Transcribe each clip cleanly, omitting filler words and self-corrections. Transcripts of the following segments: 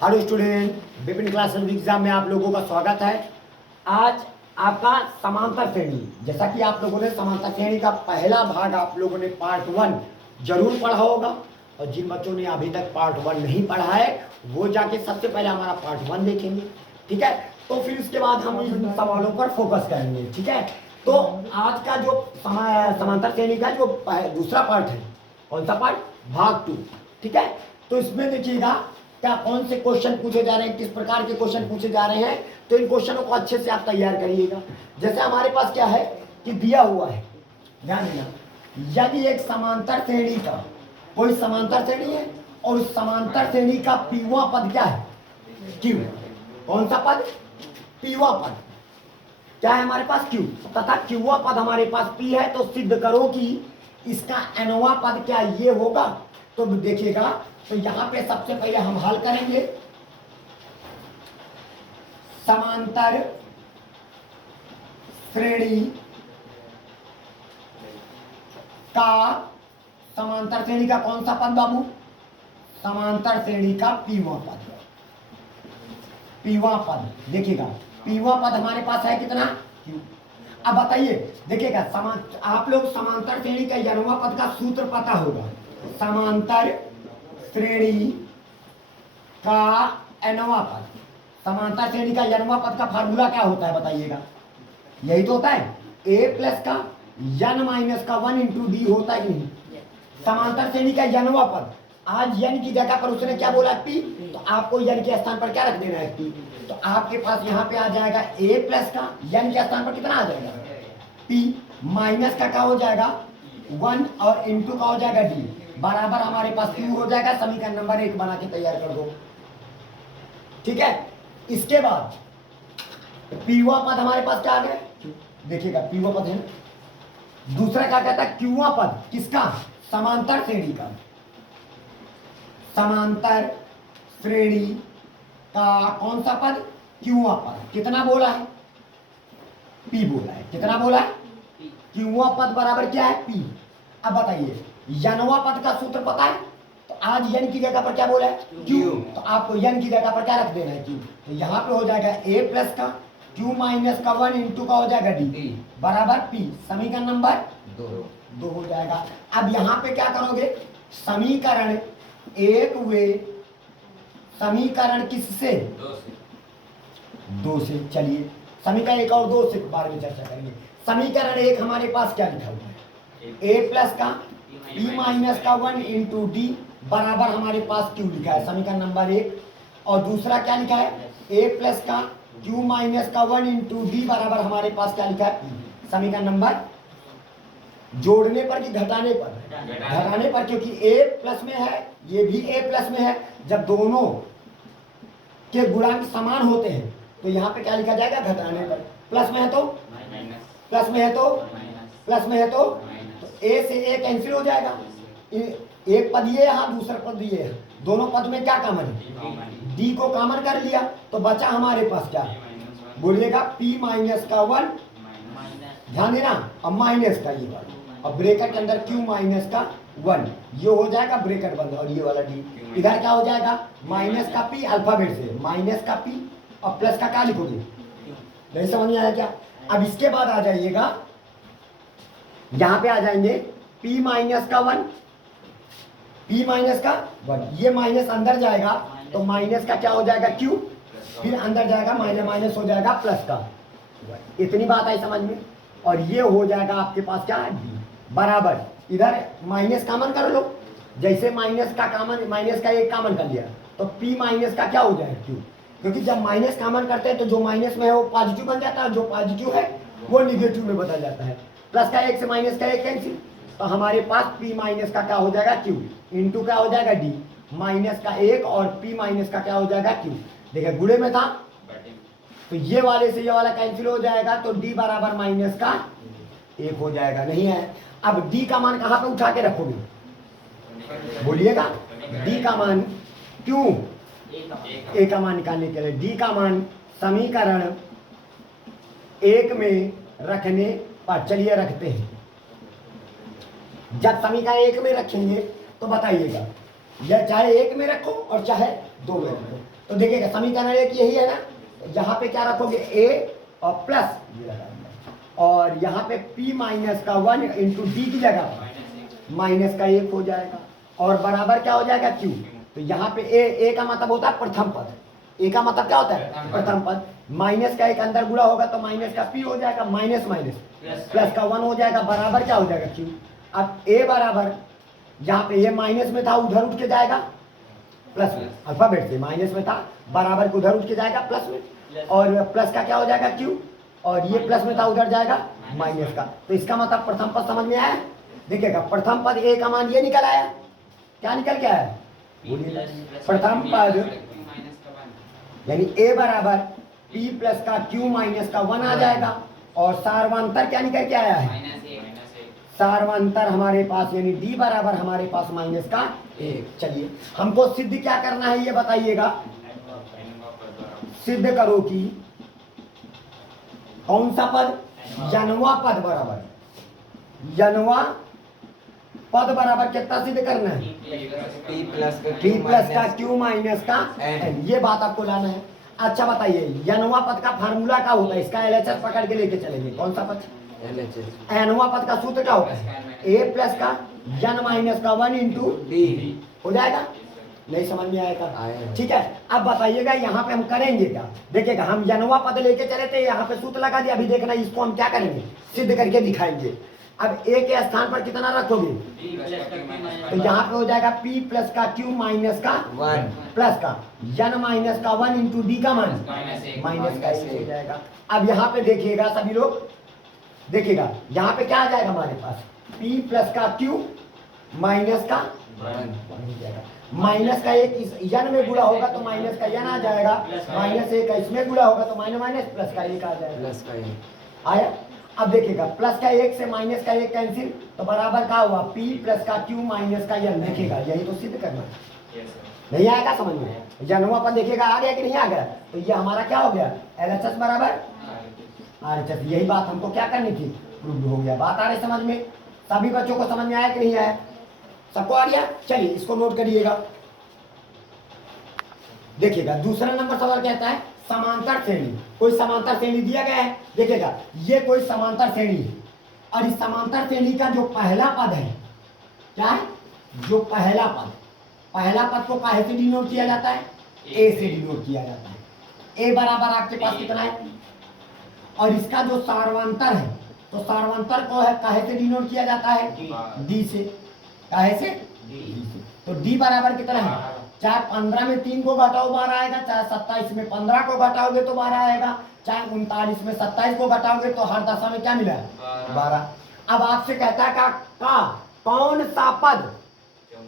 Hello student, विभिन्न class exam में आप लोगों का स्वागत है। आज आपका समांतर श्रेणी, जैसा कि आप लोगों ने समांतर श्रेणी का पहला भाग आप लोगों ने पार्ट 1 जरूर पढ़ा होगा, और जिन बच्चों ने अभी तक पार्ट 1 नहीं पढ़ा है वो जाके सबसे पहले हमारा पार्ट 1 देखेंगे। ठीक है, तो फिर उसके बाद हम इन सवालों पर फोकस करेंगे। ठीक है, तो आज का जो समांतर श्रेणी का जो दूसरा पार्ट है, कौन सा पार्ट? भाग 2। ठीक है, तो इसमें देखिएगा क्या कौन से क्वेश्चन पूछे जा रहे हैं, किस प्रकार के क्वेश्चन पूछे जा रहे हैं, तो इन क्वेश्चनों को अच्छे से आप तैयार करिएगा। जैसे हमारे पास क्या है कि दिया हुआ है, ध्यान देना, यदि एक समांतर श्रेणी का कोई समांतर श्रेणी है और उस समांतर श्रेणी का पीवा पद क्या है? क्यू। कौन सा पद? पीवा पद। क्या है हमारे पास? क्यू, तथा क्यूवा पद हमारे पास पी है, तो सिद्ध करो कि इसका एनवा पद क्या ये होगा। तो देखिएगा, तो यहां पे सबसे पहले हम हल करेंगे समांतर श्रेणी का कौन सा पद बाबू? समांतर श्रेणी का पीवा पद। पीवा पद देखिएगा, पीवा पद हमारे पास है कितना? क्यू। अब बताइए, देखिएगा आप लोग समांतर श्रेणी का एनवा पद का सूत्र पता होगा। समांतर श्रेणी का एनवा पद, समांतर श्रेणी का एनवा पद का फार्मूला क्या होता है बताइएगा? यही तो होता है, a प्लस का n माइनस का 1 इंटू डी होता है कि नहीं? समांतर श्रेणी का एनवा पद, आज n की जगह पर उसने क्या बोला? p, तो आपको n के स्थान पर क्या रख देना है? p। तो आपके पास यहाँ पे आ जाएगा a प्लस का n के स्थान पर कितना आ जाएगा? p, माइनस का क्या हो जाएगा? 1, और इंटू का हो जाएगा d, बराबर हमारे पास q हो जाएगा। समीकरण नंबर 1 बना के तैयार कर दो। ठीक है, इसके बाद पीवा पद हमारे पास क्या आ गया? देखिएगा, पीवा पद है ना। दूसरा क्या कहता है? क्यूवा पद किसका? समांतर श्रेणी का। समांतर श्रेणी का कौन सा पद? क्यूवा पद। कितना बोला है? पी बोला है। कितना बोला है? क्यूवा पद बराबर क्या है? पी। अब बताइए, यनवा पद का सूत्र पता है? तो आज यन की जगह पर क्या बोला है? क्यू। तो आपको यन की जगह पर क्या रख देना है? क्यू। तो यहाँ पे हो जाएगा a प्लस का क्यू माइनस का 1 इंटू का हो जाएगा डी, बराबर पी। समीकरण नंबर 2 हो जाएगा। अब यहाँ पे क्या करोगे? समीकरण 1 हुए, समीकरण किससे? 2 से। चलिए समीकरण 1 और 2 से बारे में चर्चा करेंगे। समीकरण 1 हमारे पास क्या लिखा हुआ है? a प्लस का p माइनस का 1 इंटू डी, बराबर हमारे पास q लिखा है, समीकरण नंबर 1। और दूसरा क्या लिखा है? a प्लस का q माइनस का 1 इंटू डी, बराबर हमारे पास क्या लिखा है? समीकरण नंबर, जोड़ने पर कि घटाने पर? घटाने पर, क्योंकि a प्लस में है, ये भी a प्लस में है। जब दोनों के गुणांक समान होते हैं तो यहाँ पे क्या लिखा जाएगा? घटाने पर। प्लस में है तो प्लस में है तो प्लस में है तो a से a कैंसिल हो जाएगा। एक पद ये यहाँ, दूसरा पद ये है, दोनों पद में क्या कॉमन है? d को कॉमन कर लिया, तो बचा हमारे पास क्या? बोलिएगा p माइनस का 1, ध्यान देना, अब माइनस का ये वाला, और ब्रेकेट के अंदर q माइनस का 1, ये हो जाएगा ब्रेकेट बंद, और ये वाला d। इधर क्या हो जाएगा? माइनस का p, अल्फाबेट से माइनस का p, और प्लस का क्या लिखोगे? नहीं समझ में आया क्या? अब इसके बाद आ जाइएगा, यहाँ पे आ जाएंगे p माइनस का 1, p माइनस का 1, ये माइनस अंदर जाएगा तो माइनस का क्या हो जाएगा? q, फिर अंदर जाएगा माइनस माइनस हो जाएगा प्लस का। इतनी बात आई समझ में? और ये हो जाएगा आपके पास क्या है? d, बराबर इधर माइनस कॉमन कर लो। जैसे माइनस का कॉमन, माइनस का एक कॉमन कर लिया तो p माइनस का क्या हो जाएगा? q, क्योंकि जब माइनस कॉमन करते हैं तो जो माइनस में है वो पॉजिटिव बन जाता है, जो पॉजिटिव है वो निगेटिव में बदल जाता है। प्लस का 1 से माइनस का 1 कैंसिल, तो हमारे पास p माइनस का क्या हो जाएगा? q, इंटू क्या हो जाएगा? d, माइनस का 1, और p माइनस का क्या हो जाएगा? q। देखिए गुणे में था तो ये वाले से ये वाला कैंसिल हो जाएगा, तो d बराबर माइनस का 1 हो जाएगा। नहीं है? अब d का मान कहाँ पे उठा के रखोगे? बोलिएगा, d का मान, क्यों? a का मान निकालने के लिए। d का मान समीकरण 1 में रखने पर, चलिए रखते हैं। जब समीकरण 1 में रखेंगे तो बताइएगा, या चाहे एक में रखो और चाहे दो में रखो। तो देखिएगा समीकरण एक यही है ना, यहाँ पे क्या रखोगे a और प्लस और यहाँ पे p माइनस का 1 इंटू डी की जगह माइनस का 1 हो जाएगा और बराबर क्या हो जाएगा q। तो यहाँ पे a का मतलब होता है प्रथम पद, a का मतलब क्या होता है प्रथम पद, माइनस का एक अंदर गुणा होगा तो माइनस का p हो जाएगा, माइनस माइनस प्लस का 1 हो जाएगा, बराबर क्या हो जाएगा q। अब a बराबर यहाँ पे ये माइनस में था उधर उठ के जाएगा प्लस में, अल्फाबेट से माइनस में था बराबर को उधर उठ के जाएगा प्लस में और प्लस का क्या हो जाएगा q और ये प्लस में था उधर जाएगा माइनस का। तो इसका मतलब प्रथम पद समझ में आया। देखिएगा प्रथम पद a का मान ये निकल आया, क्या निकल के आया प्रथम पद यानी a बराबर p प्लस का q माइनस का 1 आ जाएगा और सार्वंतर क्या निकल के आया है सार्वंतर हमारे पास यानी d बराबर हमारे पास माइनस का 1। चलिए हमको सिद्ध क्या करना है ये बताइएगा, सिद्ध करो कि कौन सा पद जन्वा पद बराबर, जन्वा पद बराबर कितना सिद्ध करना है p प्लस का q माइनस का n, ये बात आपको लाना है। अच्छा बताइए जन्वा पद का फार्मूला क्या होता है, इसका LHS पकड़ के लेके चलेंगे, कौन सा पद एनवा पद का सूत्र क्या होता है a प्लस का n माइनस का 1 इंटू d हो जाएगा, नहीं समझ में आएगा। ठीक है अब बताइएगा यहाँ पे हम करेंगे क्या, देखिएगा हम जनवा पद लेके चले थे यहाँ पे सूत्र लगा दिया, अभी देखना इसको हम क्या करेंगे सिद्ध करके दिखाएंगे। अब a के स्थान पर कितना रखोगे तो यहाँ पे हो जाएगा p प्लस का q माइनस का 1 प्लस का n माइनस का 1 इंटू डी का मान माइनस का 1 हो जाएगा। अब यहाँ पे देखिएगा सभी लोग, देखिएगा यहाँ पे क्या आ जाएगा हमारे पास p प्लस का q माइनस का 1 हो जाएगा, माइनस का एक इस n में गुणा होगा तो माइनस का n आ जाएगा, माइनस एक इसमें गुणा होगा तो माइनस माइनस प्लस का 1 आ जाएगा, प्लस का 1 आया। अब देखिएगा प्लस का 1 से माइनस का 1 कैंसिल तो बराबर क्या हुआ p प्लस का q माइनस का n, देखिएगा यही तो सिद्ध करना है। नहीं आएगा समझ में, जनवा पर देखिएगा आ गया कि नहीं आ गया, तो ये हमारा क्या हो गया LHS बराबर RHS, यही बात हमको क्या करनी थी प्रूव हो गया। बात आ रही समझ में, सभी बच्चों को समझ में आया कि नहीं आया, सबको आ गया। चलिए इसको नोट करिएगा। देखिएगा दूसरा नंबर सवाल कहता है समांतर श्रेणी, कोई समांतर श्रेणी दिया गया है, देखिएगा ये कोई समांतर श्रेणी है और इस समांतर श्रेणी का जो पहला पद है क्या है, जो पहला पद को काहे से डिनोट किया जाता है a से डिनोट किया जाता है। a बराबर आपके पास कितना है और इसका जो सार्वंतर है तो सार्वंतर को है काहे से डिनोट किया जाता है d से, काहे से d से। तो d बराबर कितना है, चाहे 15 में 3 को घटाओ 12 आएगा, चाहे 27 में 15 को घटाओगे तो 12 आएगा, चाहे 39 में 27 को घटाओगे तो हर दशा में क्या मिला 12। अब आपसे कहता है का कौन सा पद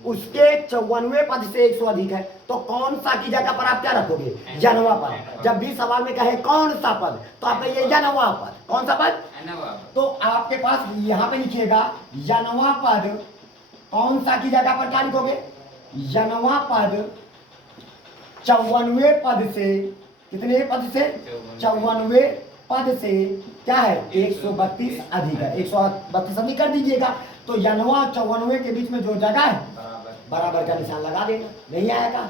उसके 54वें पद से 100 अधिक है, तो कौन सा की जगह पर आप क्या रखोगे जनवा पद। जब भी सवाल में कहे कौन सा पद तो आप कहिए जनवा पद, कौन सा पद, तो आपके पास यहाँ पे लिखिएगा जनवा पद, कौन सा की जगह पर क्या लिखोगे जनवा पद 54वें पद से, कितने पद से 54वें पद से क्या है 132 अधिक है, 132 अधिक कर दीजिएगा। तो जनवा 54वें के बीच में जो जगह है बराबर का निशान लगा देना। नहीं आएगा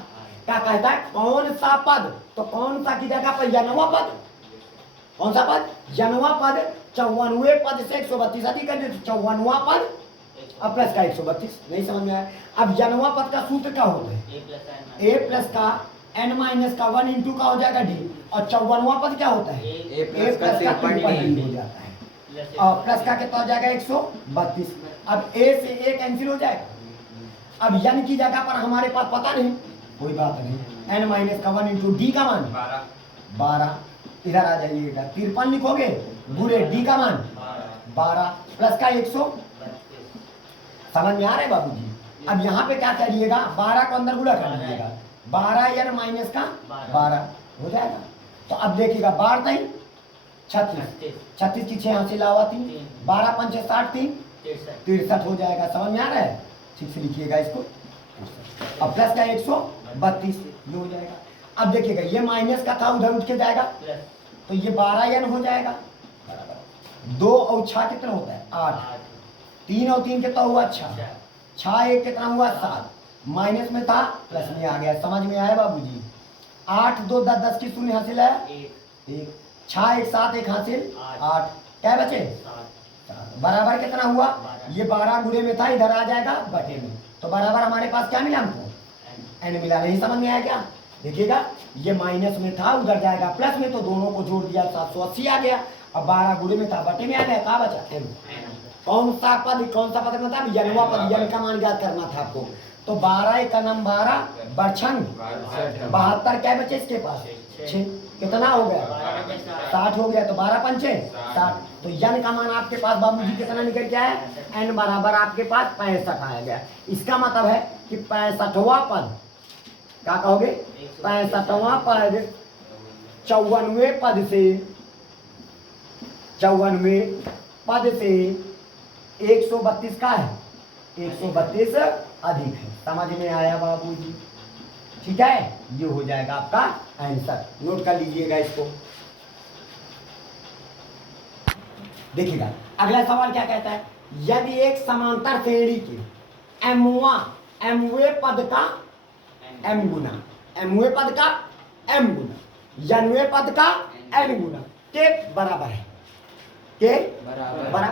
क्या कहता है कौन सा पद, तो कौन सा की जगह पर जनवा पद, कौन सा पद जनवा पद 54वें पद से 132 अधिक कर दे, 54वां पद अब प्लस का 132। नहीं समझ में आया। अब जनवा पद का सूत्र क्या होता है a प्लस का n माइनस का 1 इंटू का हो जाएगा d और 54वां पद क्या होता है a प्लस का 53 हो जाता है और प्लस का कितना हो जाएगा 132। अब a से a कैंसिल हो जाएगा। अब n की जगह पर हमारे पास पता नहीं, कोई बात नहीं, n माइनस का 1 इंटू डी का मान 12, इधर आ जाइएगा 53 लिखोगे बुरे d का मान 12 प्लस का 100। समझ में आ रहा है बाबूजी। अब यहाँ पे क्या करिएगा 12 को अंदर गुणा कर दीजिएगा, 12 n माइनस का 12 हो जाएगा। तो अब देखिएगा 12 36 की 6 हासिल लावा 3, 12 पंचे 60 63 हो जाएगा। समझ में आ रहा है, ठीक से लिखिएगा इसको। अब प्लस का 132 ये हो जाएगा। अब देखिएगा ये माइनस का था उधर उठ के जाएगा तो ये 12n हो जाएगा। 2 और 6 कितना होता है 8, 3 और 3 कितना हुआ 6, 6 1 कितना हुआ 7, माइनस में था प्लस में आ गया। समझ में आया बाबूजी? 8 2 10 10 की शून्य हासिल है 1, 6 1 7 1 हासिल 8, क्या बचे बराबर कितना हुआ? ये 12 गुणे में था, इधर आ जाएगा बटे में, तो बराबर हमारे पास क्या मिला हमको? एन मिला। नहीं समझ में आया क्या? देखिएगा ये माइनस में था, उधर जाएगा प्लस में, तो दोनों को जोड़ दिया 780 आ गया। अब 12 गुणे में था, बटे में आ गया, कहाँ बचा एन। कौन सा पद में था? यनवा पद, यन का मान ज्ञात करना था आपको। तो 12 एक नम 12 बरछन 72, क्या बचे इसके पास 6, कितना हो गया 60 हो गया। तो 12 पंचे 60, तो यन का मान आपके पास बाबूजी कितना निकल के आया? एन बराबर आपके पास 65 आया गया। इसका मतलब है कि 65वां पद, क्या कहोगे 65वां पद 54वें पद से 132 का है, 132 अधिक है। समझ में आया बाबूजी? ठीक है, ये हो जाएगा आपका आंसर। नोट कर लीजिएगा इसको। देखिएगा अगला सवाल क्या कहता है? यदि एक समांतर श्रेणी के एमवे पद का एम गुना, एमवे पद का एम गुना, यनवे पद का एन गुना के बराबर है, के बराबर है,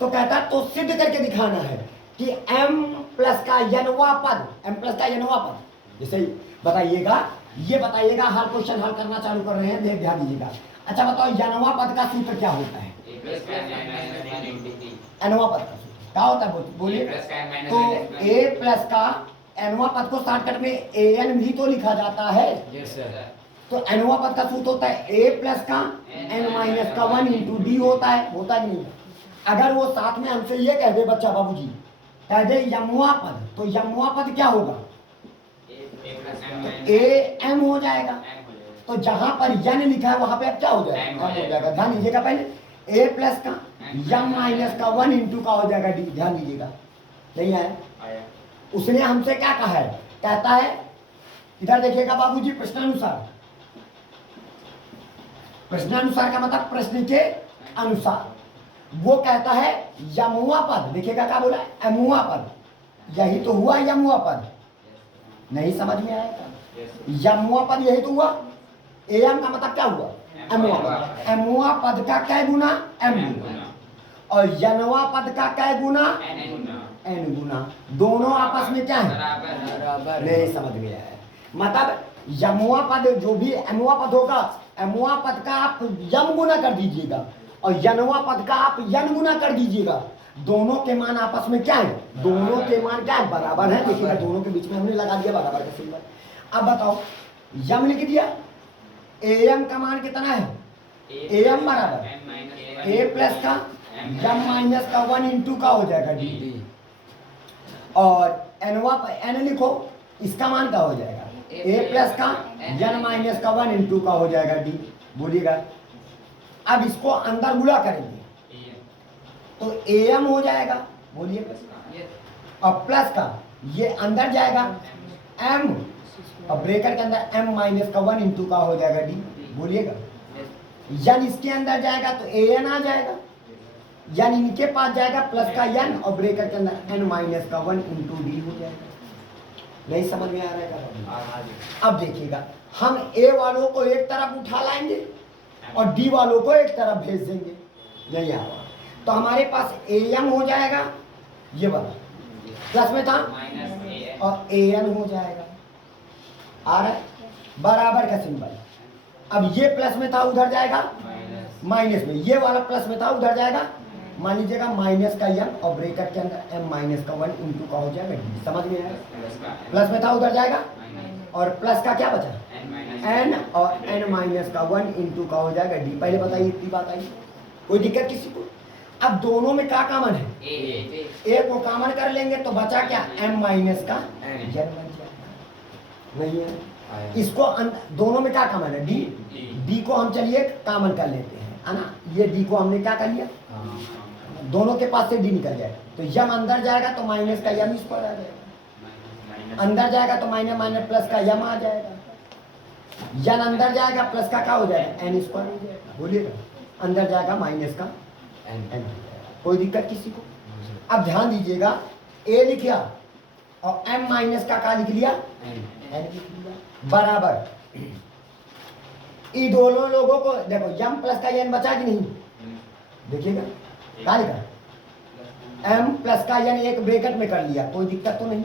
तो कहता है तो सिद्ध करके दिखाना है कि m प्लस का यनवा पद, m प्लस का यनवा पद, जैसे बताइएगा, ये बताइएगा, हर क्वेश्चन हल करना चालू कर रहे हैं, देख ध्यान दीजिएगा। अच्छा बताओ यनवा पद का सूत्र क्या होता है? एनवा पद का सूत्र क्या होता है बोलिए? तो a प्लस का एनवा पद को शॉर्टकट में an भी तो लिखा जाता है। तो एनवा पद का सूत्र होता है a प्लस का n माइनस का 1 इंटू डी होता है, होता ही नहीं। अगर वो साथ में हमसे ये कह दे बच्चा बाबूजी, कह दे यमुआ पद, तो यमुआ पद क्या होगा? ए एम हो जाएगा। तो जहां पर यन लिखा है वहां पे अब क्या हो जाएगा? एम हो जाएगा। ध्यान दीजिएगा, पहले ए प्लस का यम माइनस का 1 इंटू का हो जाएगा डी। ध्यान दीजिएगा, नहीं आया? उसने हमसे क्या कहा है? कहता है, इधर देखिएगा बाबूजी, प्रश्नानुसार, प्रश्नानुसार का मतलब प्रश्न के अनुसार, वो कहता है यमुआ पद, देखिएगा क्या बोला? एमुआ पद, यही तो हुआ यमुआ पद। नहीं समझ में आएगा? यमुआ पद यही तो हुआ। एम का मतलब क्या हुआ? एमुआ पद। एमुआ पद का कै गुना? एम गुना। और यनवा पद का कै गुना? एन गुना। दोनों आपस में क्या है? बराबर। नहीं समझ में आया? मतलब यमुआ पद जो भी एमुआ पद होगा, एमुआ पद का आप यम गुना कर दीजिएगा और यनवा पद का आप यन गुना कर दीजिएगा। दोनों के मान आपस में क्या है? दोनों के मान क्या है? बराबर है। देखिएगा दोनों के बीच में हमने लगा दिया बराबर का सिंबल। अब बताओ, यम लिख दिया, एम का मान कितना है? एम बराबर ए प्लस का यम माइनस का 1 इंटू का हो जाएगा डी। और एनवा एन लिखो, इसका मान क्या हो जाएगा? ए प्लस का यन माइनस का 1 इंटू का हो जाएगा डी। बोलिएगा। अब इसको अंदर गुणा करेंगे तो एम हो जाएगा, बोलिए, और प्लस का ये अंदर जाएगा एम, और ब्रेकर के अंदर एम माइनस का 1 इंटू का हो जाएगा डी। बोलिएगा। यन इसके अंदर जाएगा तो ए एन आ जाएगा, यन इनके पास जाएगा प्लस का यन, और ब्रेकर के अंदर एन माइनस का 1 इंटू डी हो जाएगा। नहीं समझ में आ रहा है? अब देखिएगा, हम ए वालों को एक तरफ उठा लाएंगे और डी वालों को एक तरफ भेज देंगे। नहीं आ रहा, तो हमारे पास ए एम हो जाएगा, ये वाला प्लस में था, और ए एन हो जाएगा। आ रहा है? बराबर का सिंबल। अब ये प्लस में था, उधर जाएगा माइनस में, ये वाला प्लस में था, उधर जाएगा, मान लीजिएगा माइनस का एम, और ब्रेकेट के अंदर एम माइनस का 1 इंटू का हो जाएगा डी। समझ में आया? प्लस में था, उधर जाएगा, और प्लस का क्या बचा? एन, और एन माइनस का 1 इंटू का हो जाएगा डी। पहले बताइए, इतनी बात आई, कोई दिक्कत किसी को? अब दोनों में क्या कॉमन है? ए को कॉमन कर लेंगे तो बचा क्या? एम माइनस का एन बन जाएगा। नहीं है? इसको दोनों में क्या कॉमन है? डी। डी को हम चलिए कॉमन कर लेते हैं, है ना? ये डी को हमने क्या कर लिया, दोनों के पास से डी निकल जाए, तो यम अंदर जाएगा तो माइनस का यम इस पर आ जाएगा, अंदर जाएगा तो माइनस माइनस प्लस का यम आ जाएगा, यन अंदर जाएगा प्लस का क्या हो जाएगा? एन स्क्वायर हो जाएगा। बोलिएगा, अंदर जाएगा माइनस का एन। कोई दिक्कत किसी को? अब ध्यान दीजिएगा, ए लिखा और m माइनस का क्या लिख लिया, एन n लिख लिया, बराबर इन दोनों लोगों को देखो m प्लस का n बचा कि नहीं, देखिएगा क्या लिखा, m प्लस का n एक ब्रैकेट में कर लिया, कोई दिक्कत तो नहीं,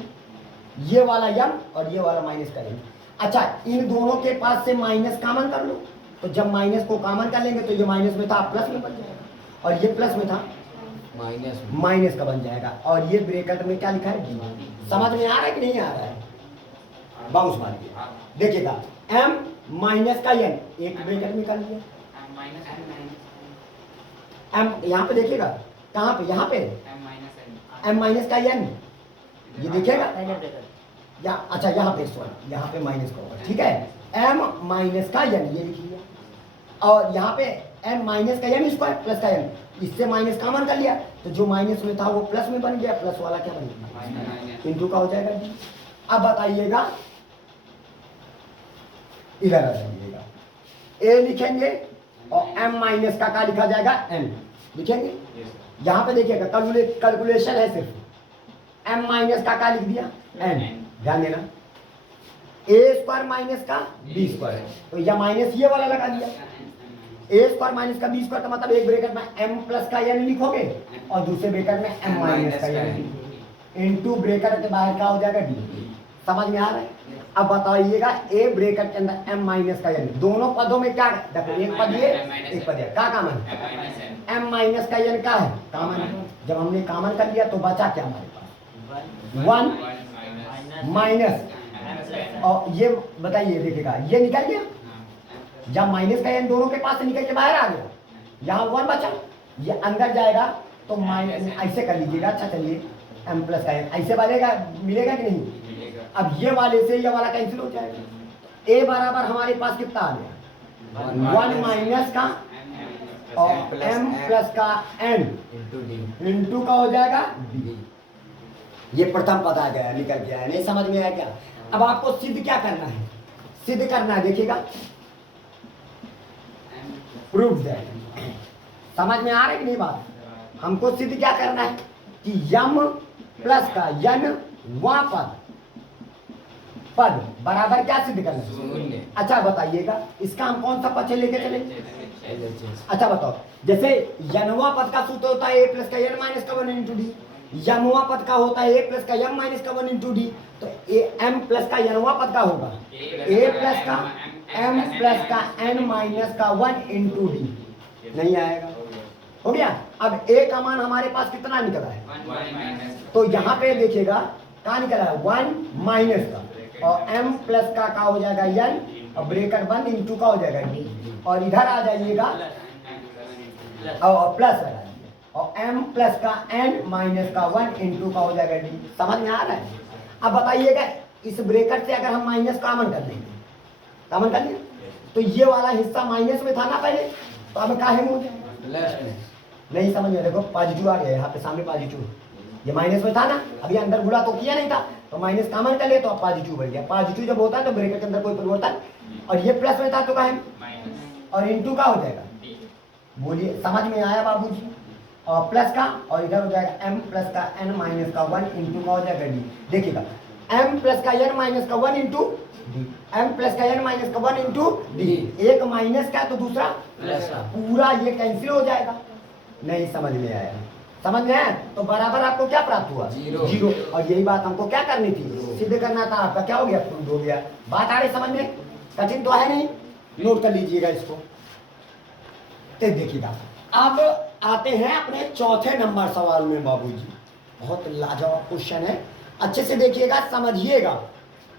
ये वाला m और ये वाला माइनस का n। अच्छा इन दोनों के पास से माइनस कॉमन कर लो, तो जब माइनस को कॉमन कर लेंगे तो ये माइनस में था प्लस में बन जाएगा, और ये प्लस में था माइनस माइनस का बन जाएगा, और ये ब्रैकेट में क्या लिखा है d। समझ में आ रहा है कि नहीं आ रहा है, बाउंस मार दिया, देखिएगा m माइनस का n एक ब्रैकेट में कर लिया, m यहाँ पे देखिएगा, कहाँ पे, यहाँ पे m माइनस का n, ये देखिएगा या अच्छा यहाँ पे सॉरी यहाँ पे माइनस का होगा, ठीक है, m माइनस का n ये लिख लिया, और यहाँ पे m माइनस का n स्क्वायर प्लस का n, इससे माइनस कॉमन कर लिया, तो जो माइनस में था वो प्लस में बन गया, प्लस वाला क्या बन गया इंटू का हो जाएगा d। अब बताइएगा इधर आ जाइएगा, a लिखेंगे और m माइनस का क्या लिखा जाएगा n लिखेंगे, यहाँ पे देखिएगा कैलकुलेशन है, सिर्फ m माइनस का क्या लिख दिया n, ध्यान देना a स्क्वायर माइनस का b स्क्वायर, तो यह माइनस ये वाला लगा दिया, a स्क्वायर माइनस का b स्क्वायर का मतलब एक ब्रैकेट में m प्लस का n लिखोगे और दूसरे ब्रैकेट में m माइनस का n इनटू ब्रैकेट के बाहर क्या हो जाएगा d। समझ में आ रहा है, अब बताइएगा a ब्रैकेट के अंदर m माइनस का n, दोनों पदों में क्या देखो, एक पद ये एक पद ये, क्या कॉमन है m माइनस का n, का है कॉमन है, जब हमने कॉमन कर लिया तो बचा क्या हमारे पास 1 माइनस, और ये बताइए देखिएगा ये निकल गया, जब माइनस का n दोनों के पास से निकल के बाहर आ गया, यहाँ 1 बचा, ये अंदर जाएगा तो माइनस ऐसे कर लीजिएगा, अच्छा चलिए m प्लस का n ऐसे बनेगा, मिलेगा कि नहीं, अब ये वाले से ये वाला कैंसिल हो जाएगा, a बराबर हमारे पास कितना आ गया 1 माइनस का और m प्लस का n इंटू का हो जाएगा d। ये प्रथम पद आ गया, निकल गया है, नहीं समझ में आया क्या। अब आपको सिद्ध क्या करना है, सिद्ध करना है, देखिएगा प्रूफ दैट, समझ में आ रहा है कि नहीं बात, हमको सिद्ध क्या करना है कि m प्लस का n वह पद बराबर क्या सिद्ध करना है। अच्छा बताइएगा इसका हम कौन सा पद लेके चले, अच्छा बताओ, जैसे यनवा पद का सूत्र होता है a प्लस का n माइनस का 1 इंटू डी, यमवा पद का होता है a प्लस का m माइनस का 1 इंटू डी, तो m प्लस का यनवा पद का होगा a प्लस का m प्लस का n माइनस का 1 इंटू डी, नहीं आएगा, हो गया। अब a का मान हमारे पास कितना निकला है, तो यहाँ पे देखिएगा कहाँ निकला है 1 माइनस का, और m प्लस का क्या हो जाएगा n, और ब्रैकेट बंद इंटू का हो जाएगा d, और इधर आ जाइएगा और प्लस लगा दीजिए, और m प्लस का n माइनस का 1 इंटू का हो जाएगा d। समझ में आ रहा है। अब बताइएगा इस ब्रैकेट से अगर हम माइनस कॉमन कर लेंगे, कॉमन कर लिया तो ये वाला हिस्सा माइनस में था ना पहले, तो अब काहे में हो जाएगा, नहीं समझ में, देखो पॉजिटिव आ गया यहाँ पे सामने पॉजिटिव, ये माइनस में था ना, अभी अंदर गुणा तो किया नहीं था, तो माइनस कॉमन कर ले तो अब पॉजिटिव बढ़ गया, पॉजिटिव जब होता है तो ब्रैकेट के अंदर कोई परिवर्तन, और ये प्लस में था तो काहे और इंटू का हो जाएगा, बोलिए समझ में आया बाबूजी, और प्लस का और इधर हो जाएगा m प्लस का n माइनस का 1 इंटू का हो जाएगा d। देखिएगा m प्लस का n माइनस का 1 इंटू डी, m प्लस का n माइनस का 1 इंटू डी, एक माइनस का तो दूसरा प्लस का, पूरा ये कैंसिल हो जाएगा, नहीं समझ में आया, समझ में आया, तो बराबर आपको क्या प्राप्त हुआ 0, और यही बात हमको क्या करनी थी, सिद्ध करना था, आपका क्या हो गया प्रूव हो गया। बात आ रही समझ में, कठिन तो है नहीं, नोट कर लीजिएगा इसको। तो देखिएगा अब आते हैं अपने चौथे नंबर सवाल में बाबूजी, बहुत लाजवाब क्वेश्चन है, अच्छे से देखिएगा समझिएगा।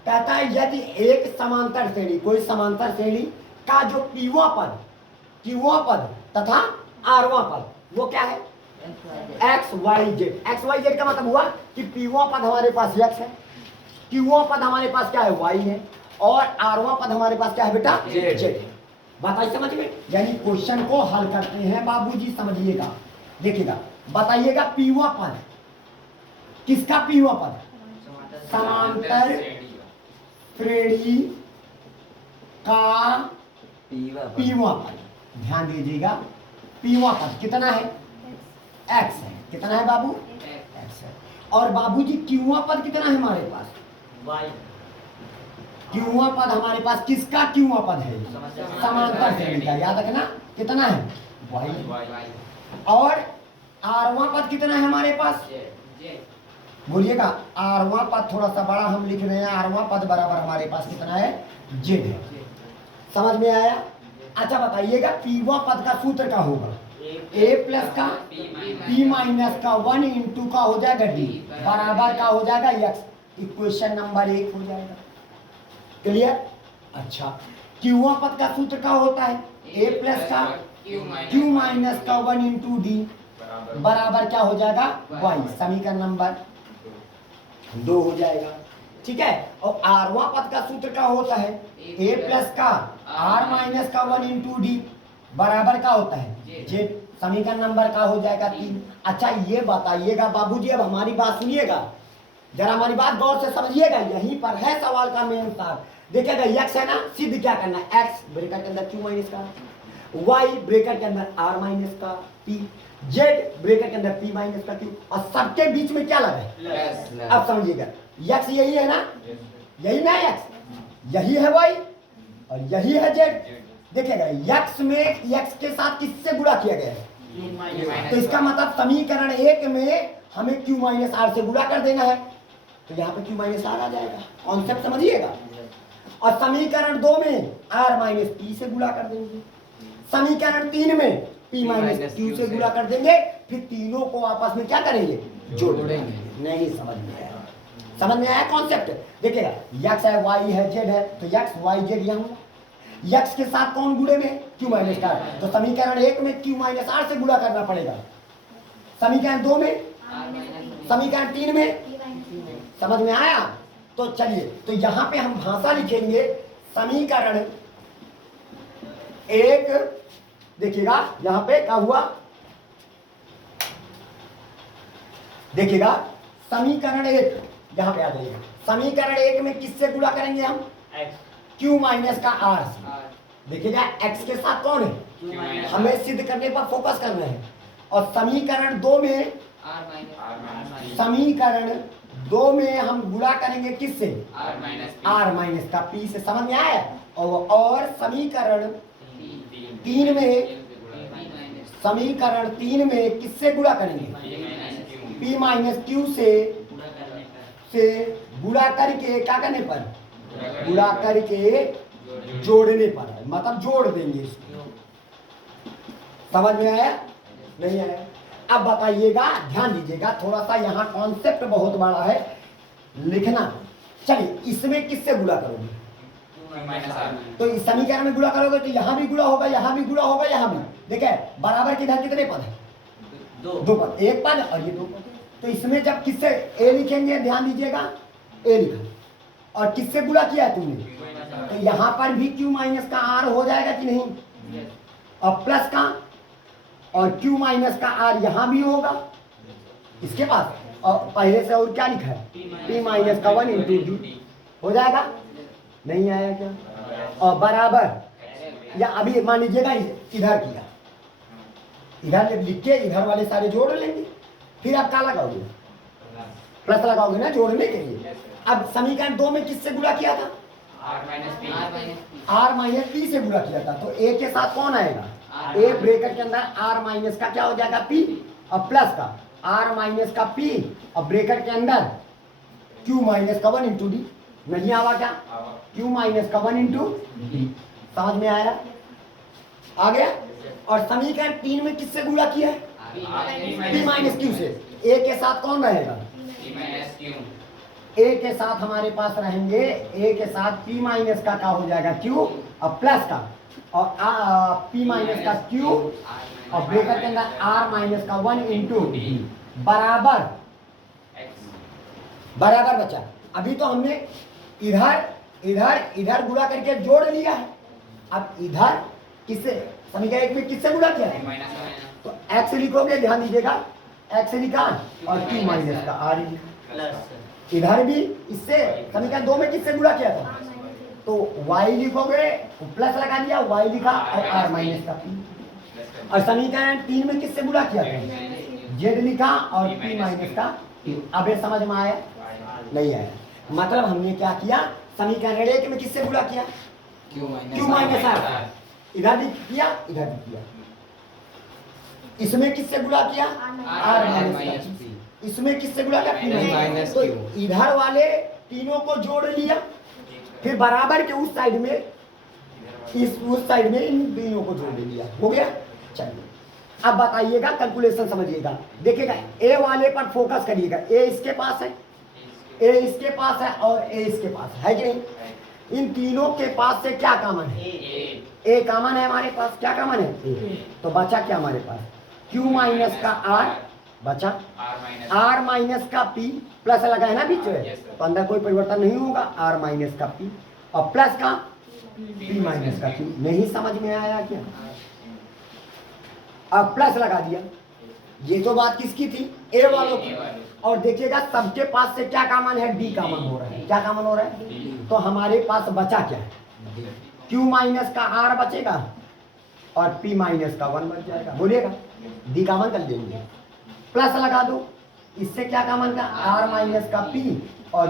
कहता है यदि एक समांतर श्रेणी, कोई समांतर श्रेणी का जो पीवा पद, क्यूवा पद तथा आरवा पद, वो क्या है X Y Z. X Y Z का मतलब हुआ कि पीवा पद हमारे पास x है, क्यूवा पद हमारे पास क्या है y है, और आरवा पद हमारे पास क्या है बेटा जेड। बताइए समझ में, यानी क्वेश्चन को हल करते हैं बाबूजी, समझिएगा देखिएगा, बताइएगा पीवा पद किसका पीवा पद, समांतर श्रेणी का पीवा पद। ध्यान दीजिएगा पीवा पद कितना है x है, कितना है बाबू x है, और बाबूजी क्यूआ पद कितना है हमारे पास? वाई क्यूआ पद हमारे पास किसका क्यूआ पद है? समांतर श्रेणी का। याद रखना कितना है? वाई। और आरवां पद कितना है हमारे पास? बोलिएगा। आरवां पद थोड़ा सा बड़ा हम लिख रहे हैं। आरवां पद बराबर हमारे पास कितना है? जेड है। समझ में आया? अच्छा बताइएगा पीवा पद का सूत्र क्या होगा? ए प्लस का पी माइनस का 1 इंटू का हो जाएगा डी बराबर का हो जाएगा एक्स। इक्वेशन नंबर 1 हो जाएगा। क्लियर? अच्छा क्यूआ पद का सूत्र क्या होता है? ए प्लस का क्यू माइनस का 1 इंटू डी बराबर क्या हो जाएगा? वाई। समीकरण नंबर 2 हो जाएगा। ठीक है। और आरवां पद का सूत्र क्या होता है? ए प्लस का आर माइनस का 1 इंटू डी बराबर का होता है जेड। समीकरण नंबर का हो जाएगा 3। अच्छा ये बताइएगा बाबूजी, अब हमारी बात सुनिएगा, जरा हमारी बात गौर से समझिएगा। यहीं पर है सवाल का मेन सार। देखिएगा यक्स है ना, सिद्ध क्या करना है? एक्स ब्रैकेट के अंदर क्यू माइनस का, वाई ब्रैकेट के अंदर आर माइनस का पी, जेड ब्रैकेट के अंदर पी माइनस का क्यू, और सबके बीच में क्या लगा है? अब समझिएगा यक्स यही है ना, यही ना यक्स, यही है वाई और यही है जेड। देखिएगा यक्स में यक्स के साथ किससे गुणा किया गया है? तो इसका मतलब समीकरण 1 में हमें क्यू माइनस आर से गुणा कर देना है, तो यहाँ पे क्यू माइनस आर आ जाएगा। कॉन्सेप्ट समझिएगा। और समीकरण 2 में आर माइनस पी से गुणा कर देंगे, समीकरण 3 में पी माइनस क्यू से गुणा कर देंगे, फिर तीनों को आपस में क्या करेंगे? जोड़ेंगे। नहीं समझ में आया? समझ में आया कॉन्सेप्ट? देखिएगा यक्स है, वाई है, जेड है, तो यक्स वाई जेड यहाँ यक्स के साथ कौन गुणे में? क्यू माइनस का। तो समीकरण 1 में क्यू माइनस आर से गुणा करना पड़ेगा, समीकरण 2 में, समीकरण 3 में। समझ में आया? तो चलिए, तो यहां पे हम भाषा लिखेंगे समीकरण 1। देखिएगा यहां पे क्या हुआ? देखिएगा समीकरण 1 यहां पे आ जाइएगा। समीकरण 1 में किससे गुणा करेंगे हम? क्यू माइनस का आर से। देखिएगा एक्स के साथ कौन है? हमें सिद्ध करने पर फोकस करना है। और समीकरण 2 में, समीकरण 2 में हम गुणा करेंगे किससे? आर माइनस का पी से। समझ में आया? और समीकरण 3 में, समीकरण 3 में किससे गुणा करेंगे? पी माइनस क्यू से गुणा करके क्या करने पर? गुणा करके जोड़ने पर, मतलब जोड़ देंगे इसको। समझ में आया? नहीं आया? अब बताइएगा, ध्यान दीजिएगा थोड़ा सा, यहाँ कॉन्सेप्ट बहुत बड़ा है, लिखना। चलिए इसमें किससे गुणा करोगे? तो इस समीकरण में गुणा करोगे तो यहाँ भी गुणा होगा, यहाँ भी गुणा होगा, यहाँ भी। देखिए बराबर के इधर कितने पद है? 2 पद, एक पद और ये 2 पद। तो इसमें जब किससे ए लिखेंगे, ध्यान दीजिएगा, ए लिखा और किससे गुणा किया है तुमने? तो यहाँ पर भी क्यू माइनस का आर हो जाएगा कि नहीं? और प्लस का और क्यू माइनस का आर यहाँ भी होगा इसके पास। और पहले से और क्या लिखा है? पी माइनस का 1 इंटू डी हो जाएगा। नहीं आया क्या? और बराबर, या अभी मान लीजिएगा इधर किया, इधर लिख के इधर वाले सारे जोड़ लेंगे, फिर आप क्या लगाओगे? प्लस लगाओगे ना जोड़ने के लिए। अब समीकरण 2 में किससे गुणा किया था? आर माइनस पी से गुणा किया था। तो ए के साथ कौन आएगा? ए ब्रैकेट के अंदर आर माइनस का क्या हो जाएगा? पी, और प्लस का आर माइनस का पी, और ब्रैकेट के अंदर क्यू माइनस का 1 इंटू डी। नहीं आवा क्या? क्यू माइनस का 1 इंटू डी। समझ में आया? आ गया? और समीकरण 3 में किससे गुणा किया है? पी माइनस क्यू से। ए के साथ कौन रहेगा? ए के साथ हमारे पास रहेंगे, ए के साथ पी माइनस का क्या हो जाएगा? क्यू, और प्लस का और पी माइनस का क्यू, और ब्रैकेट के अंदर आर माइनस का 1 इंटू बराबर, बराबर बचा। अभी तो हमने इधर इधर इधर गुणा करके जोड़ लिया है। अब इधर किससे? समीकरण 1 में किससे गुणा किया है? तो एक्स लिखोगे, ध्यान दीजिएगा, एक्स लिखा और क्यू माइनस का आर लिखा। इधर भी इससे समीकरण 2 में किससे गुणा किया था? तो y लिखोगे, प्लस लगा दिया, y लिखा और r माइनस का p। और समीकरण 3 में किससे गुणा किया था? z लिखा और p माइनस का अब ये समझ में आया? नहीं आया। मतलब हमने क्या किया, समीकरण एक में किससे गुणा किया? Q minus R. इधर भी किया, इधर भी किया। इसमें किससे गुणा किया? R minus P. इसमें किससे गुणा किया? P minus. तो इधर वाले तीनों को जोड़ लिया, फिर बराबर के उस साइड में उस साइड में इन तीनों को जोड़ लिया। हो गया? चलिए अब बताइएगा, कैलकुलेशन समझिएगा। देखिएगा, ए वाले पर फोकस करिएगा। ए इसके पास है, ए इसके पास है और ए इसके पास है कि नहीं? इन तीनों के पास से क्या कॉमन है? ए कॉमन है हमारे पास। क्या कॉमन है? ए। तो बचा क्या हमारे पास? Q माइनस का आर बचा, आर माइनस का पी, प्लस लगा है ना बीच में, तो अंदर कोई परिवर्तन नहीं होगा। आर माइनस का पी और प्लस का पी माइनस का क्यू। नहीं समझ में आया क्या? अब प्लस लगा दिया। ये तो बात किसकी थी? ए वालों की। और देखिएगा सबके पास से क्या कॉमन है? डी कॉमन हो रहा है। क्या कॉमन हो रहा है? तो हमारे पास बचा क्या है? Q माइनस का आर बचेगा और P माइनस का 1 बच जाएगा। बोलिएगा, डी कॉमन कर देंगे, प्लस लगा दो। इससे क्या कॉमन का? आर माइनस का P और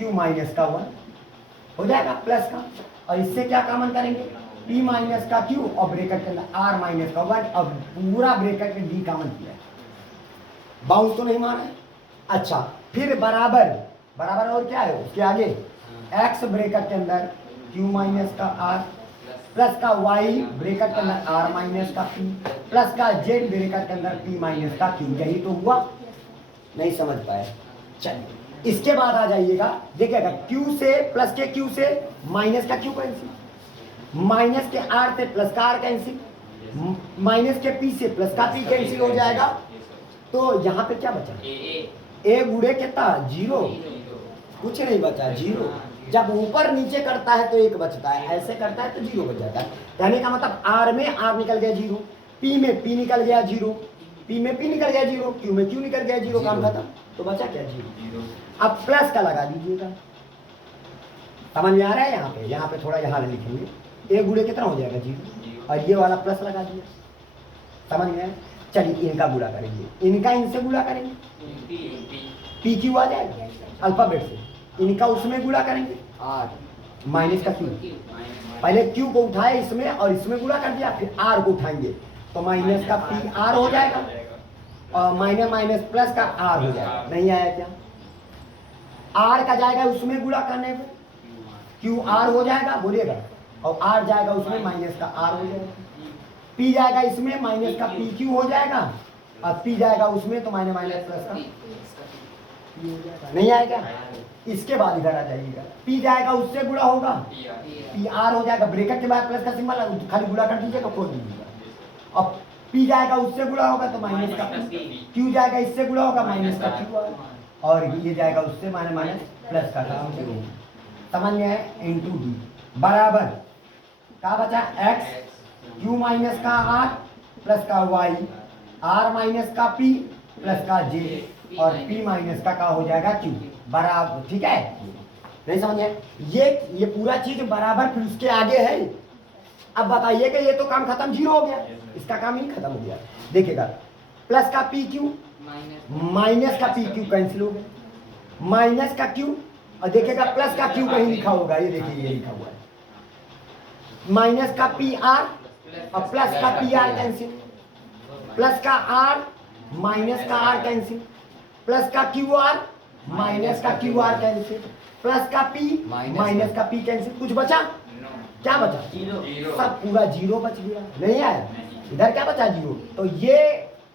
Q माइनस का 1 हो जाएगा प्लस का। और इससे क्या कॉमन करेंगे? P माइनस का Q और ब्रैकेट के अंदर आर माइनस का 1 और पूरा ब्रैकेट में डी कॉमन किया। बाउंस तो नहीं मारा है? अच्छा, फिर बराबर बराबर और क्या है उसके आगे? x ब्रैकेट के अंदर Q माइनस का r प्लस का y ब्रैकेट के अंदर r माइनस का p प्लस का z ब्रैकेट के अंदर p माइनस का q। यही तो हुआ। नहीं समझ पाए? चलिए इसके बाद आ जाइएगा, देखिएगा q से प्लस के q से माइनस का q कैंसिल, माइनस के r से प्लस का r कैंसिल, माइनस के p से प्लस का p कैंसिल हो जाएगा। तो यहाँ पे क्या बचा? ए गुड़े कितना? 0। कुछ नहीं बचा, 0। जब ऊपर नीचे करता है तो 1 बचता है, ऐसे करता है तो 0 बच जाता है। कहने का मतलब आर में आर निकल गया 0, पी में पी निकल गया 0, पी में पी निकल गया 0, क्यू में क्यू निकल गया 0, काम खत्म। तो बचा क्या? 0। अब प्लस का लगा दीजिएगा। समझ में आ रहा है? यहाँ पे थोड़ा यहाँ लिखेंगे। ए गुड़े कितना हो जाएगा? 0 और ये वाला प्लस लगा दिया। समझ में आया? चलिए इनका गुणा करेंगे, इनका इनसे गुणा करेंगे, पी क्यू आ जाएगा अल्फाबेट से। इनका उसमें गुणा करेंगे आर माइनस का क्यू। पहले क्यू को उठाए इसमें और इसमें गुणा कर दिया, फिर आर को उठाएंगे तो माइनस का पी आर हो जाएगा और माइनस माइनस प्लस का आर हो जाएगा। नहीं आया क्या? आर का जाएगा उसमें गुणा करने पे क्यू आर हो जाएगा, बोलिएगा, और आर जाएगा उसमें माइनस का आर हो जाएगा। पी जाएगा इसमें माइनस का पी क्यू हो जाएगा और पी जाएगा उसमें तो माइनस माइनस प्लस का पी हो जाएगा। नहीं आएगा? इसके बाद इधर आ जाइएगा, पी जाएगा उससे गुणा होगा, पी आर हो जाएगा, ब्रैकेट के बाद प्लस का सिंबल खाली गुणा कर दीजिएगा, खोल दीजिएगा। अब पी जाएगा उससे गुणा होगा तो माइनस का क्यू जाएगा इससे गुणा होगा माइनस का क्यू और ये जाएगा उससे माइनस माइनस प्लस का समझ में है? इंटू डी बराबर क्या बचा? एक्स क्यू माइनस का आर प्लस का वाई आर माइनस का पी प्लस का जे और पी माइनस का हो जाएगा क्यू बराबर। ठीक है? नहीं समझे? ये पूरा चीज बराबर फिर उसके आगे है। अब बताइए कि ये तो काम खत्म, 0 हो गया, इसका काम ही खत्म हो गया। देखिएगा प्लस का पी क्यू माइनस का पी क्यू कैंसिल हो गया, माइनस का क्यू और देखिएगा प्लस का क्यू कहीं लिखा होगा, ये देखिए ये लिखा हुआ है, माइनस का पी आर और प्लस का पी आर कैंसिल, प्लस का आर माइनस का आर कैंसिल, प्लस का क्यू आर माइनस का क्यू आर कैंसिल, प्लस का पी माइनस का पी कैंसिल। कुछ बचा? क्या बचा? सब पूरा 0 बच गया। नहीं आया? इधर क्या बचा? 0। तो ये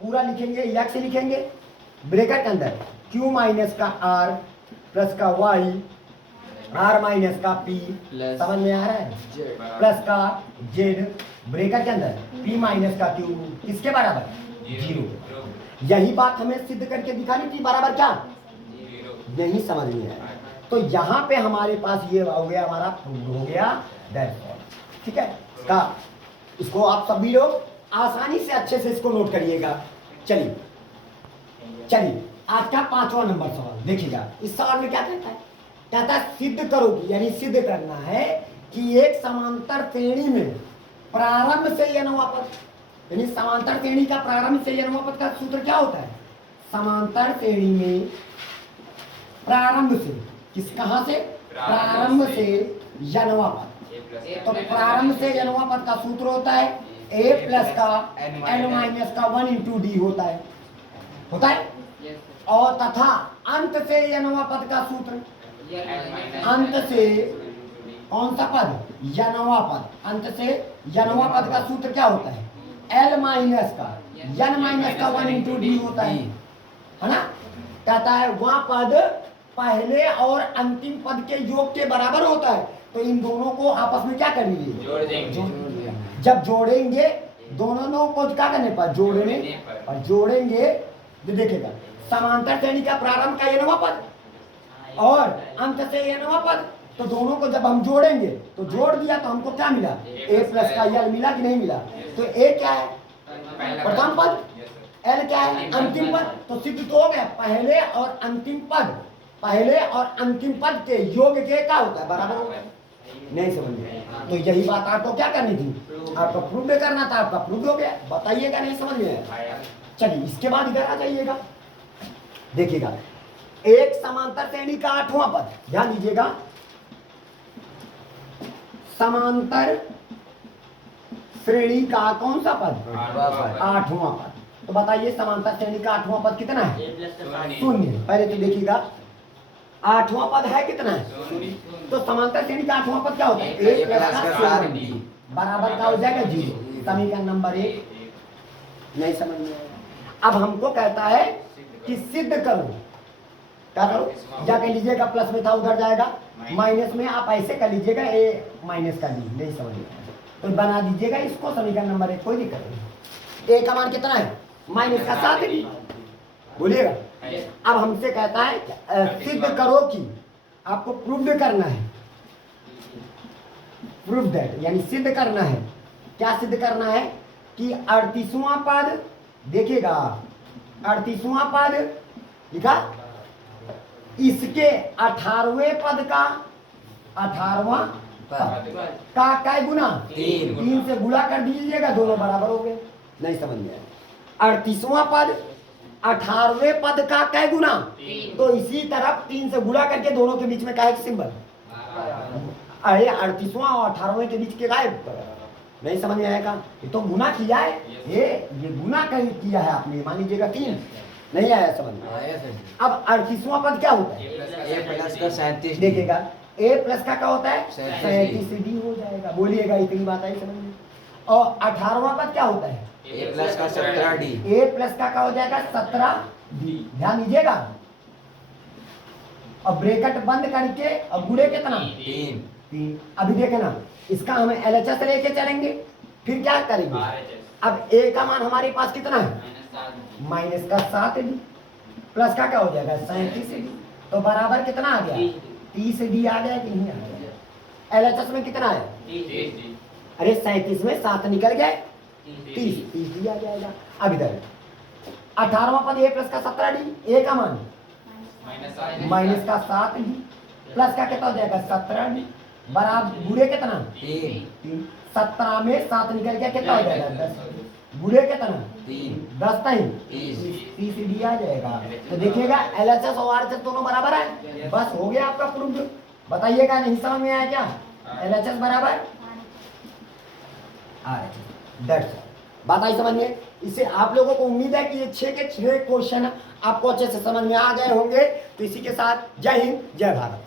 पूरा लिखेंगे, यक से लिखेंगे ब्रैकेट के अंदर क्यू माइनस का आर प्लस का वाई आर माइनस का पी, समझ में आ रहा है? प्लस का जेड ब्रैकेट के अंदर पी माइनस का क्यू किसके बराबर? 0। यही बात हमें सिद्ध करके दिखानी थी, बराबर क्या? नहीं समझ में आया? तो यहाँ पे हमारे पास ये हो गया, हमारा प्रूव हो गया दैट्स ऑल। ठीक है? का इसको आप सभी लोग आसानी से अच्छे से इसको नोट करिएगा। चलिए आज का 5वां नंबर सवाल देखिएगा। इस सवाल में क्या कहता है? कहता है सिद्ध करोगी, यानी सिद्ध करना है कि एक समांतर श्रेणी में प्रारंभ से यनवा पद, यानी समांतर श्रेणी का प्रारंभ से यनवा पद का सूत्र क्या होता है? समांतर श्रेणी में प्रारंभ से कहां से? प्रारंभ से यनवा पद। तो प्रारंभ से यनवा पद का सूत्र होता है a प्लस का n माइनस का 1 इंटू डी होता है और तथा अंत से यनवा पद का सूत्र, अंत से कौन सा पद? यनवा पद। अंत से यनवा पद का सूत्र क्या होता है? l माइनस का n माइनस का 1 इंटू डी होता है ना। कहता है वह पद पहले और अंतिम पद के योग के बराबर होता है। तो इन दोनों को आपस में क्या करेंगे? जोड़ देंगे। जब जोड़ेंगे दोनों को क्या करने पर? जोड़ने और जोड़ेंगे तो देखिएगा समांतर श्रेणी का प्रारंभ का यनवा पद और अंत से यनवा पद, तो दोनों को जब हम जोड़ेंगे तो जोड़ दिया तो हमको क्या मिला? a प्लस का यल मिला कि नहीं मिला? तो a क्या है? प्रथम पद, l क्या है? अंतिम पद। तो सिद्ध तो हो गया पहले और अंतिम पद, पहले और अंतिम पद के योग के क्या होता है? बराबर होता है। नहीं समझ में? तो यही बात आपको क्या करनी थी? आपको प्रूव करना था, आपका प्रूव हो गया। बताइएगा नहीं समझ में? चलिए इसके बाद इधर आ जाइएगा, देखिएगा एक समांतर श्रेणी का 8वां पद, ध्यान दीजिएगा समांतर श्रेणी का कौन सा पद? 8वां पद। तो बताइए समांतर श्रेणी का 8वां पद कितना है? शून्य। पहले तो देखिएगा 8वां पद है कितना है? तो समांतर श्रेणी का 8वां पद क्या होता है? a प्लस का d बराबर का हो जाएगा 0। समीकरण नंबर 1। नहीं समझ में आया? अब हमको कहता है कि सिद्ध करो, क्या करो? जाके लीजिएगा, प्लस में था उधर जाएगा, माइनस में आप ऐसे कर लीजिएगा a माइनस का d। नहीं समझ में आया तो बना दीजिएगा इसको समीकरण नंबर 1, कोई दिक्कत नहीं। a का मान कितना है? माइनस का 7d। बोलिएगा। अब हमसे कहता है सिद्ध करो कि आपको प्रूव करना है, प्रूव दैट यानी सिद्ध करना है। क्या सिद्ध करना है? कि 38वां पद, देखिएगा 38वां पद लिखा, इसके 18वें पद का 18वां पद का क्या गुना? 3 से गुणा कर दीजिएगा, दोनों बराबर हो गए। नहीं समझ में आया? 38वां पद 18वें पद का क्या गुना? तो इसी तरफ 3 से गुणा करके दोनों के बीच में क्या सिंबल? अरे 38वां और 18वें के बीच के गायब। नहीं समझ में आएगा? ये तो गुना किया है, ये गुना किया है आपने, मान लीजिएगा 3। नहीं आया समझ में? अब 38वां पद क्या होता है? a प्लस का 37d। देखिएगा a प्लस का क्या होता है? 37d हो जाएगा। बोलिएगा इतनी बात आई समझ में? और 18वां पद क्या होता है? a प्लस का 17d। a प्लस का क्या हो जाएगा? 17d। ध्यान दीजिएगा और ब्रैकेट बंद करके और गुणे कितना? 3। अभी देखे ना, इसका हमें LHS लेके चलेंगे, फिर क्या करेंगे? अब a का मान हमारे पास कितना है? माइनस का 7d प्लस का क्या हो जाएगा? 37d। तो बराबर कितना आ गया? 30d आ गया कि नहीं आ गया? LHS में कितना है? अरे 37 में 7 निकल गए, 30d आ जाएगा। अब इधर 18वां पद a प्लस का 17d, a का मान माइनस का 7d प्लस का कितना हो जाएगा? 17d बराबर गुणे कितना? 3। 17 में 7 निकल गया, कितना हो जाएगा? 10। गुणे कितना? 10 नहीं 30d आ जाएगा। तो देखिएगा LHS और RHS दोनों बराबर है, बस हो गया आपका प्रूफ। बताइएगा नहीं समझ में आया क्या? LHS बराबर RHS, दैट्स ऑल। बात आई समझ में? इससे आप लोगों को उम्मीद है कि ये 6 के 6 क्वेश्चन आपको अच्छे से समझ में आ गए होंगे। तो इसी के साथ जय हिंद, जय भारत।